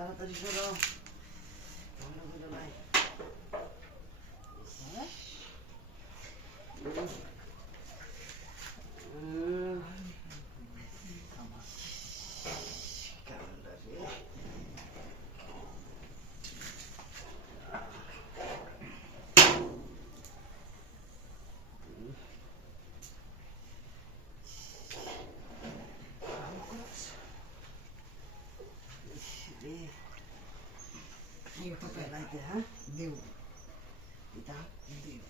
তাড়াতাড়ি সরাও। ভালো ভালো নাই দেব এটা দেব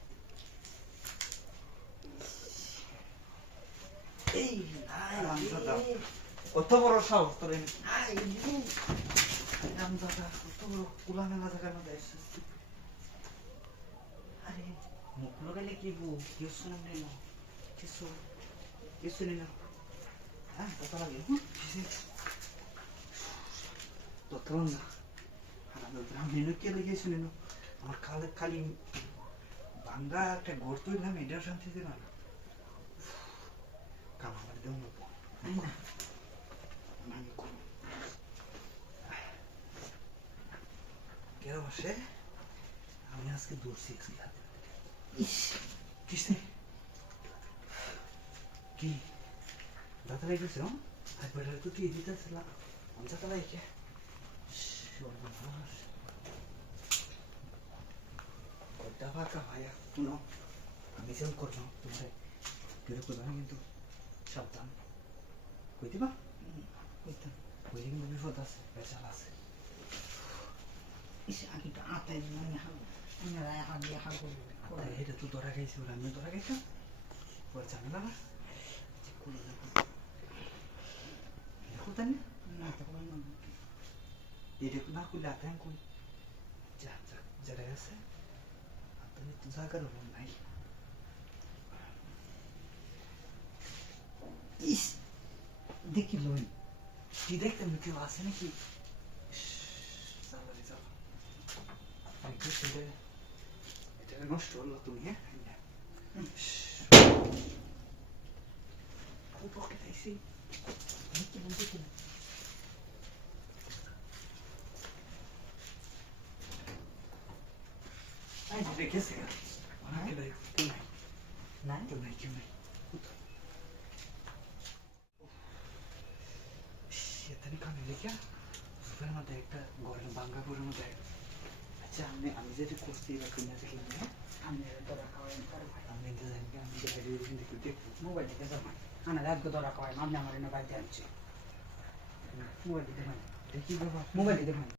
এই কত বড় সাহস তোর রামদাদা কত বড় কুলা মেলা থাকার মধ্যে আরে মুখ লাগালে কি বউ কেউ শুনবে না কিছু কিছু নেই না হ্যাঁ কত লাগে তত না হারামদাদা আমি এনে কে লেগে শুনি না আমার খালে খালি বাংলা একটা ঘর তুললাম এটাও শান্তি দিল না কামা বাড়ি দেবো না কেন বসে আমি আজকে দৌড়ছি কিসে কি দাদা লেগেছে আর বেড়ালে তো তুই দিতে আসলা আমি দাদা লাগে কটা ফাঁকা ভাইয়া শুনো আমি সেম করলাম তোমার কেউ করবে না কিন্তু সাবধান কই দিবা কইতাম কই কিন্তু বিপদ আছে বেচাল আছে ইস আমি তো আতে মনে দিয়ে হাল করবে আর এটা তো ধরা খাইছি ওরা আমি ধরা খাইছি ওর ঝামেলা না যে কোনো না না এটা না করলে আতাম কই যা যা যারা আছে আপনি তো জায়গার হলো নাই ইস দেখি লই কি দেখতে আমি কেউ আছে নাকি চালো রে চালো একটু ছেলে এটা নষ্ট হলো তুমি হ্যাঁ উপকে দেখছি দেখি লই দেখি লই। আই রেখেছে অনেকে নাই কেউ নাই না কেউ নাই কেউ নাই এখানে কানে দেখে সুপের মধ্যে একটা গরম বাঙ্গা গরুর মধ্যে আচ্ছা আমি আমি যেটা করছি এবার তুমি দেখলাম হ্যাঁ আমি তোরা খাওয়াই তোর ভাই আমি তো জানি না, আমি দেখা দিয়ে দেখি দেখব মোবাইল থেকে জমা আনা রাত তোরা খাওয়াই আমি আমার এনে বাইতে আনছি মোবাইল দিতে হয় দেখি বাবা মোবাইল দিতে হয়